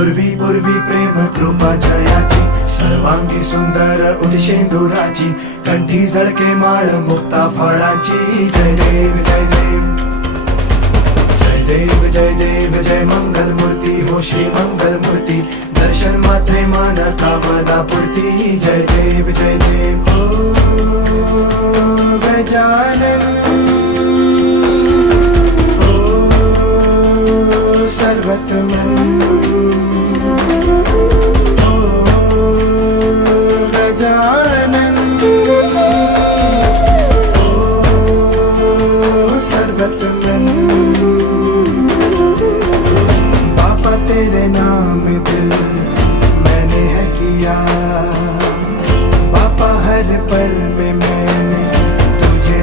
पूर्वी पूर्वी प्रेम कृपा जयाची, सर्वांगी सुंदर उदिशेंदुराची, कंठी झळके माळ मुक्ता फळाची. जय देव जय देव जय देव जय देव जय मंगल मूर्ती हो श्री मंगल मूर्ती, दर्शन मात्रे मान कामना पूर्ती. जय देव जय देव ओ गजानन ओ सर्वतमन ओ गजानन ओ सर्वतमन.